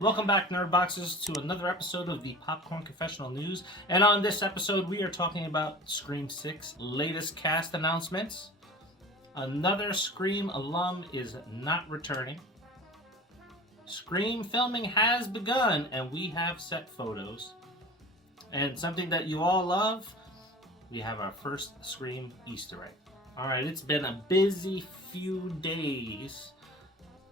Welcome back, Nerdboxes, to another episode of the Popcorn Confessional News. And on this episode, we are talking about Scream 6 latest cast announcements. Another Scream alum is not returning. Scream filming has begun, and we have set photos. And something that you all love, we have our first Scream Easter egg. Alright, it's been a busy few days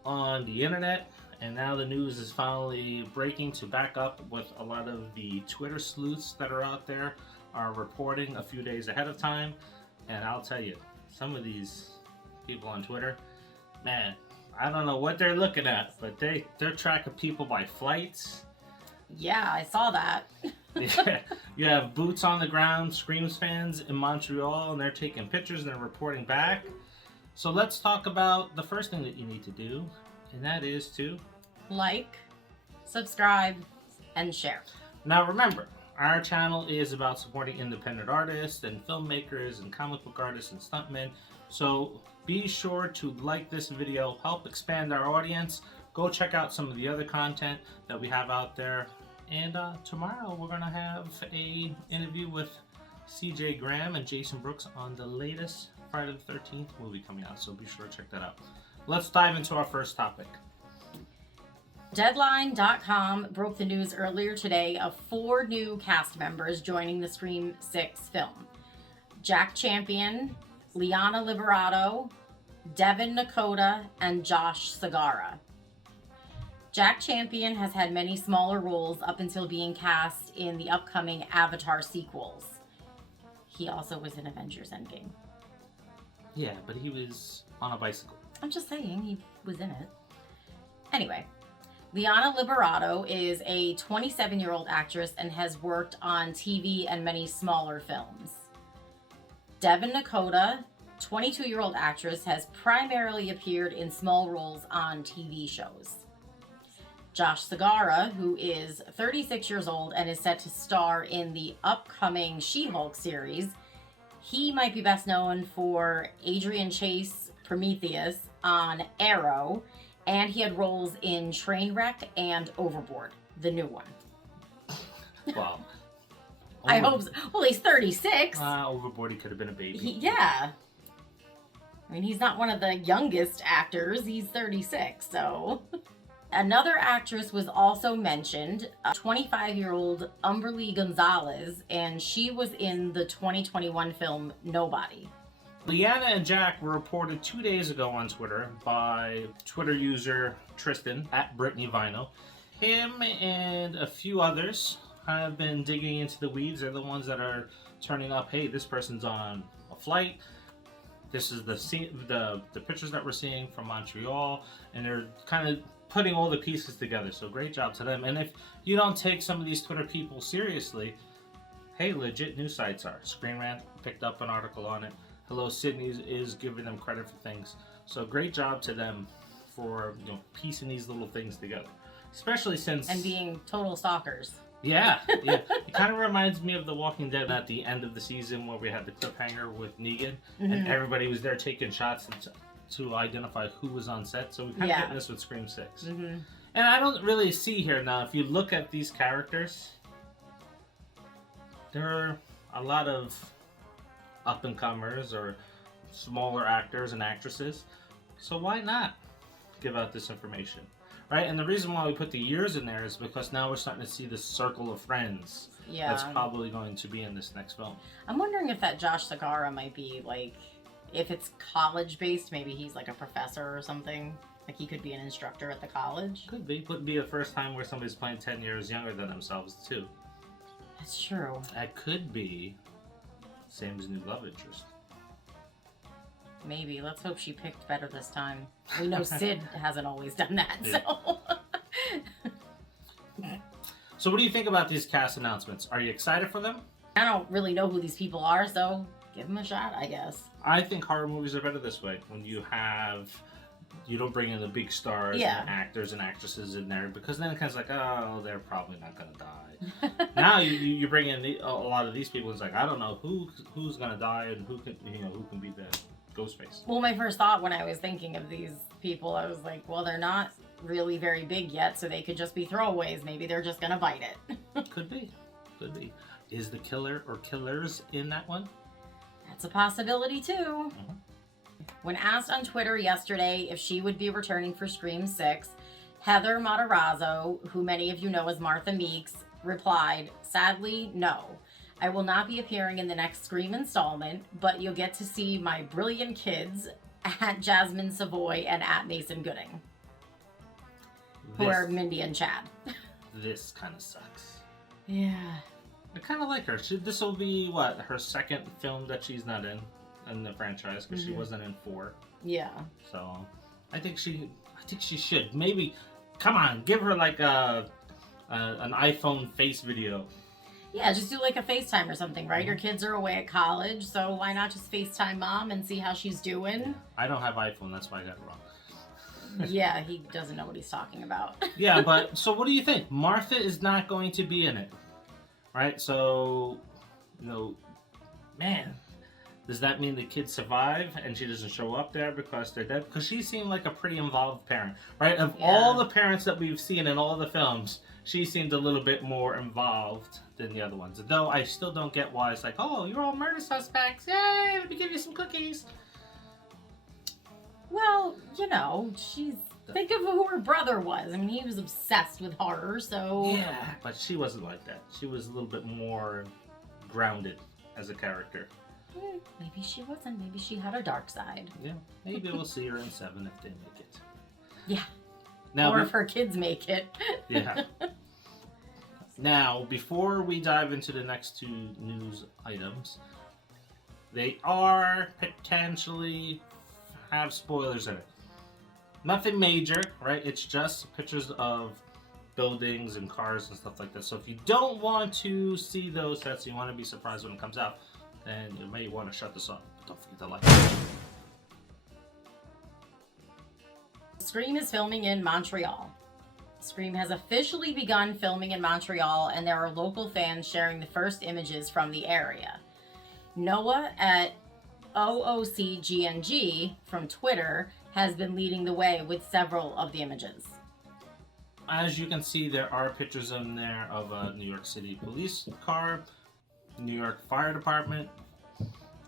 on the internet. And now the news is finally breaking to back up with a lot of the Twitter sleuths that are out there are reporting a few days ahead of time. And I'll tell you, some of these people on Twitter, man, I don't know what they're looking at, but they're tracking people by flights. Yeah, I saw that. Yeah, you have boots on the ground, Screams fans in Montreal, and they're taking pictures and they're reporting back. So let's talk about the first thing that you need to do. And that is to like, subscribe, and share. Now remember, our channel is about supporting independent artists and filmmakers and comic book artists and stuntmen. So be sure to like this video, help expand our audience. Go check out some of the other content that we have out there. And tomorrow we're going to have an interview with CJ Graham and Jason Brooks on the latest Friday the 13th movie coming out. So be sure to check that out. Let's dive into our first topic. Deadline.com broke the news earlier today of 4 new cast members joining the Scream 6 film. Jack Champion, Liana Liberato, Devin Nakota, and Josh Segarra. Jack Champion has had many smaller roles up until being cast in the upcoming Avatar sequels. He also was in Avengers Endgame. Yeah, but he was on a bicycle. I'm just saying, he was in it. Anyway, Liana Liberato is a 27-year-old actress and has worked on TV and many smaller films. Devin Nakota, 22-year-old actress, has primarily appeared in small roles on TV shows. Josh Segarra, who is 36 years old and is set to star in the upcoming She-Hulk series, he might be best known for Adrian Chase Prometheus on Arrow, and he had roles in Trainwreck and Overboard, the new one. Wow. I hope so. Well, he's 36. Overboard, he could have been a baby. Yeah. I mean, he's not one of the youngest actors. He's 36, so... Another actress was also mentioned, 25-year-old Umberly Gonzalez, and she was in the 2021 film Nobody. Liana and Jack were reported 2 days ago on Twitter by Twitter user Tristan at Brittany Vinyl. Him and a few others have been digging into the weeds. They're the ones that are turning up, hey, this person's on a flight. This is the pictures that we're seeing from Montreal, and they're kind of putting all the pieces together. So great job to them. And if you don't take some of these Twitter people seriously, hey, legit news sites are. Screen Rant picked up an article on it. Hello Sydney is giving them credit for things. So great job to them for piecing these little things together. Especially since... And being total stalkers. Yeah. It kind of reminds me of The Walking Dead at the end of the season where we had the cliffhanger with Negan. Mm-hmm. And everybody was there taking shots to identify who was on set. So we kind of get this with Scream 6. Mm-hmm. And I don't really see here now, if you look at these characters, there are a lot of up-and-comers or smaller actors and actresses. So why not give out this information? Right? And the reason why we put the years in there is because now we're starting to see this circle of friends that's probably going to be in this next film. I'm wondering if that Josh Segarra might be like... If it's college-based, maybe he's like a professor or something. Like he could be an instructor at the college. Could be. Could be the first time where somebody's playing 10 years younger than themselves, too. That's true. That could be Sam's new love interest. Maybe. Let's hope she picked better this time. We know Sid hasn't always done that, so... So what do you think about these cast announcements? Are you excited for them? I don't really know who these people are, so... Give them a shot, I guess. I think horror movies are better this way. When you don't bring in the big stars and actors and actresses in there, because then it kind of like, oh, they're probably not going to die. Now you bring in a lot of these people. It's like, I don't know who's going to die and who can be the Ghostface. Well, my first thought when I was thinking of these people, I was like, well, they're not really very big yet, so they could just be throwaways. Maybe they're just gonna bite it. Could be. Could be. Is the killer or killers in that one? That's a possibility too. When asked on Twitter yesterday if she would be returning for Scream 6, Heather Matarazzo, who many of you know as Martha Meeks, replied, "Sadly, no. I will not be appearing in the next Scream installment, but you'll get to see my brilliant kids at Jasmine Savoy and at Mason Gooding, who are Mindy and Chad." This kind of sucks. Yeah. I kind of like her. This will be, what, her second film that she's not in the franchise, because she wasn't in 4. Yeah. So, I think she should. Maybe, come on, give her like an iPhone face video. Yeah, just do like a FaceTime or something, right? Your kids are away at college, so why not just FaceTime mom and see how she's doing? I don't have iPhone, that's why I got it wrong. Yeah, he doesn't know what he's talking about. Yeah, but, so what do you think? Martha is not going to be in it, right? So, man, does that mean the kids survive and she doesn't show up there because they're dead? Because she seemed like a pretty involved parent, right? Of all the parents that we've seen in all the films, she seemed a little bit more involved than the other ones. Though I still don't get why it's like, oh, you're all murder suspects. Yay, let me give you some cookies. Well, she's... Think of who her brother was. I mean, he was obsessed with horror, so... Yeah, but she wasn't like that. She was a little bit more grounded as a character. Maybe she wasn't. Maybe she had a dark side. Yeah, maybe we'll see her in 7 if they make it. Yeah. Now, or if her kids make it. Yeah. Now, before we dive into the next 2 news items, they are potentially have spoilers in it. Nothing major, right? It's just pictures of buildings and cars and stuff like that. So if you don't want to see those sets, you want to be surprised when it comes out, then you may want to shut this off. Don't forget to like. Scream is filming in Montreal. Scream has officially begun filming in Montreal, and there are local fans sharing the first images from the area. Noah at OOCGNG from Twitter has been leading the way with several of the images. As you can see, there are pictures in there of a New York City police car, New York Fire Department,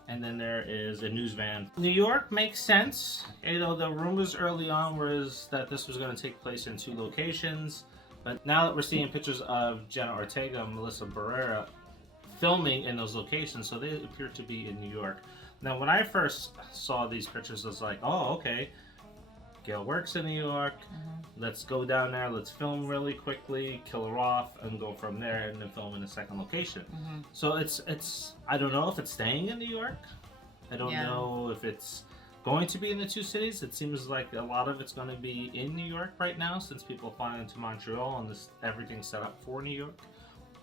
and then there is a news van. New York makes sense. The rumors early on was that this was going to take place in 2 locations, but now that we're seeing pictures of Jenna Ortega and Melissa Barrera filming in those locations, so they appear to be in New York. Now, when I first saw these pictures, I was like, oh, okay. Gail works in New York. Let's go down there. Let's film really quickly, kill her off, and go from there, and then film in a second location. So it's. I don't know if it's staying in New York. I don't know if it's going to be in the 2 cities. It seems like a lot of it's going to be in New York right now, since people are flying into Montreal and everything's set up for New York.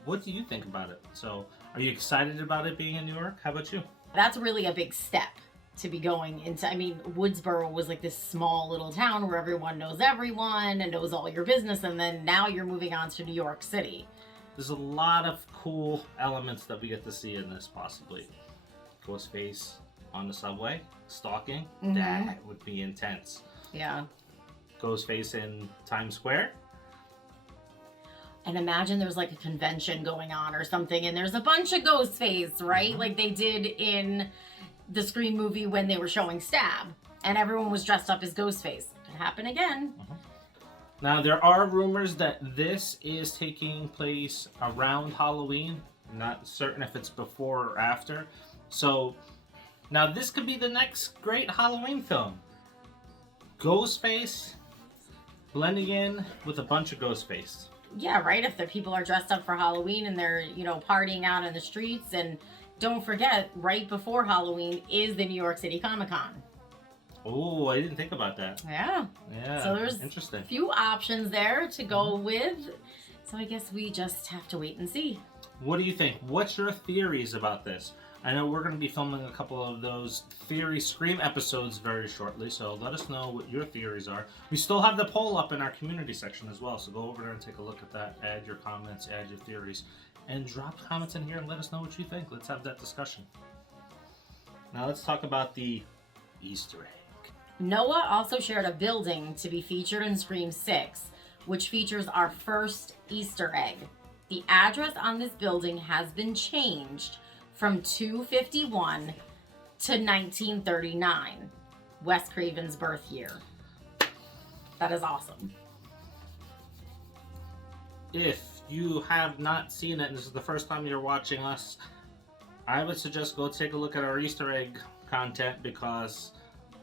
What do you think about it? So, are you excited about it being in New York? How about you? That's really a big step to be going into. I mean, Woodsboro was like this small little town where everyone knows everyone and knows all your business, and then now you're moving on to New York City. There's a lot of cool elements that we get to see in this, possibly. Ghostface on the subway, stalking, that would be intense. Yeah. Ghostface in Times Square. And imagine there's like a convention going on or something, and there's a bunch of Ghostface, right? Like they did in the Scream movie when they were showing Stab, and everyone was dressed up as Ghostface. Could happen again. Now, there are rumors that this is taking place around Halloween. I'm not certain if it's before or after. So, now this could be the next great Halloween film. Ghostface blending in with a bunch of Ghostface. Yeah, right? If the people are dressed up for Halloween and they're, partying out in the streets. And don't forget, right before Halloween is the New York City Comic-Con. Oh, I didn't think about that. Yeah. Yeah. So there's interesting. a few options there to go with. So I guess we just have to wait and see. What do you think? What's your theories about this? I know we're going to be filming a couple of those theory Scream episodes very shortly, so let us know what your theories are. We still have the poll up in our community section as well, so go over there and take a look at that. Add your comments, add your theories, and drop comments in here and let us know what you think. Let's have that discussion. Now let's talk about the Easter egg. Noah also shared a building to be featured in Scream 6, which features our first Easter egg. The address on this building has been changed from 251 to 1939, Wes Craven's birth year. That is awesome. If you have not seen it and this is the first time you're watching us, I would suggest go take a look at our Easter egg content, because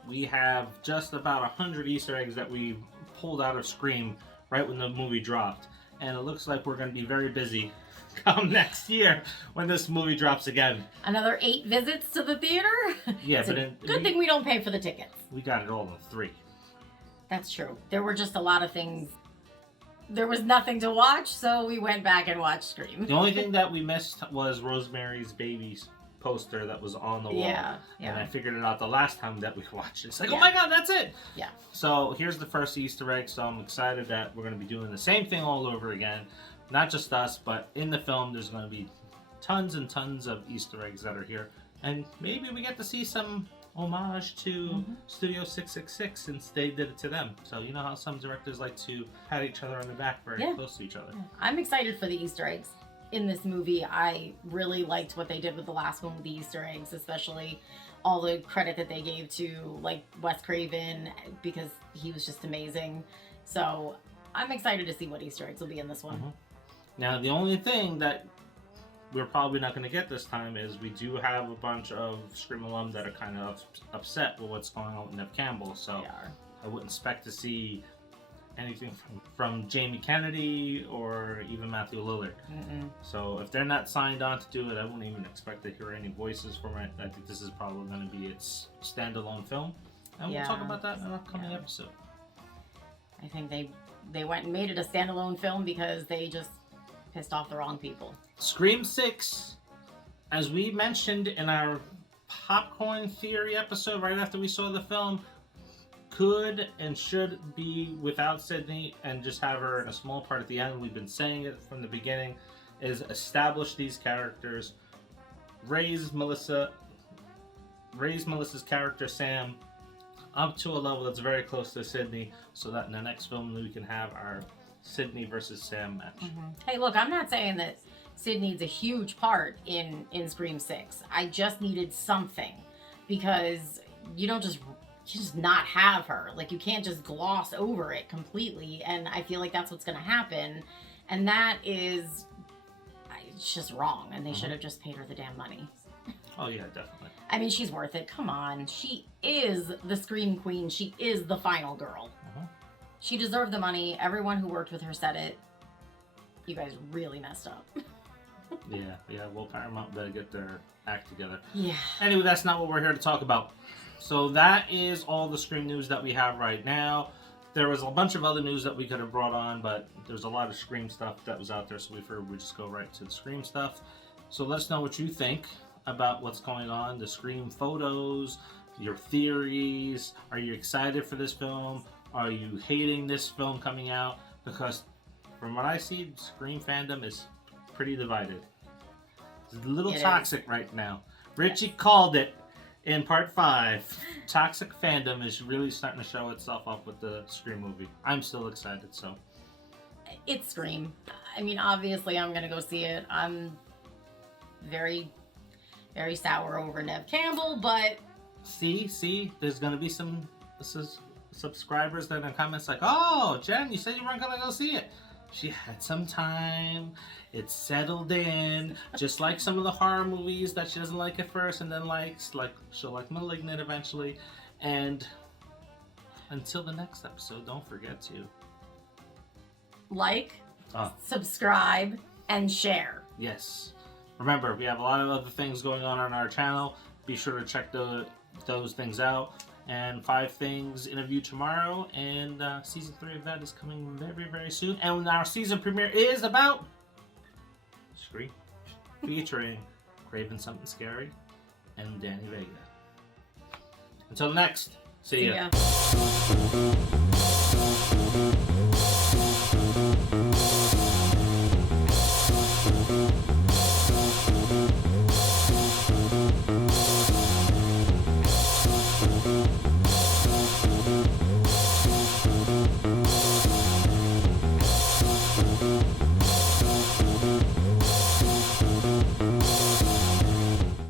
we have just about 100 Easter eggs that we pulled out of Scream right when the movie dropped. And it looks like we're going to be very busy come next year when this movie drops again. Another 8 visits to the theater? Yeah, it's but good thing we don't pay for the tickets. We got it all in 3. That's true. There were just a lot of things. There was nothing to watch, so we went back and watched Scream. The only thing that we missed was Rosemary's Baby's poster that was on the wall. Yeah. And I figured it out the last time that we watched it. It's like, Yeah. oh my god, that's it! Yeah. So here's the first Easter egg, so I'm excited that we're going to be doing the same thing all over again. Not just us, but in the film there's going to be tons and tons of Easter eggs that are here. And maybe we get to see some homage to Studio 666 since they did it to them. So you know how some directors like to pat each other on the back very close to each other. Yeah. I'm excited for the Easter eggs in this movie. I really liked what they did with the last one with the Easter eggs, especially all the credit that they gave to like Wes Craven, because he was just amazing. So I'm excited to see what Easter eggs will be in this one. Now the only thing that we're probably not going to get this time is we do have a bunch of Scream alum that are kind of upset with what's going on with Neve Campbell, so I wouldn't expect to see anything from Jamie Kennedy or even Matthew Lillard. So if they're not signed on to do it, I wouldn't even expect to hear any voices from it. I think this is probably going to be its standalone film, and we'll talk about that in an upcoming episode. I think they went and made it a standalone film because they just pissed off the wrong people. Scream 6, as we mentioned in our popcorn theory episode right after we saw the film, could and should be without Sydney and just have her in a small part at the end. We've been saying it from the beginning, is establish these characters, raise Melissa's character Sam up to a level that's very close to Sydney, so that in the next film we can have our Sydney versus Sam match. Hey, look, I'm not saying that Sid needs a huge part in Scream 6. I just needed something, because you just not have her. Like, you can't just gloss over it completely, and I feel like that's what's going to happen, and that is, it's just wrong, and they should have just paid her the damn money. Oh yeah, definitely. I mean, she's worth it. Come on. She is the Scream Queen. She is the final girl. She deserved the money. Everyone who worked with her said it. You guys really messed up. Yeah. Well, Paramount better get their act together. Yeah. Anyway, that's not what we're here to talk about. So that is all the Scream news that we have right now. There was a bunch of other news that we could have brought on, but there's a lot of Scream stuff that was out there, so we figured we'd just go right to the Scream stuff. So let us know what you think about what's going on, the Scream photos, your theories. Are you excited for this film? Are you hating this film coming out? Because from what I see, Scream fandom is pretty divided. It's a little toxic right now. Richie called it in part 5. Toxic fandom is really starting to show itself up with the Scream movie. I'm still excited, so. It's Scream. I mean, obviously I'm going to go see it. I'm very, very sour over Neve Campbell, but... See? There's going to be some subscribers that in the comments like, oh, Jen, you said you weren't going to go see it. She had some time. It settled in. Just like some of the horror movies that she doesn't like at first and then likes. Like, she'll like Malignant eventually. And until the next episode, don't forget to like, subscribe, and share. Yes. Remember, we have a lot of other things going on our channel. Be sure to check those things out. And 5 Things interview tomorrow, and season 3 of that is coming very, very soon. And our season premiere is about Scream, featuring Craven Something Scary and Danny Vega. Until next, see ya.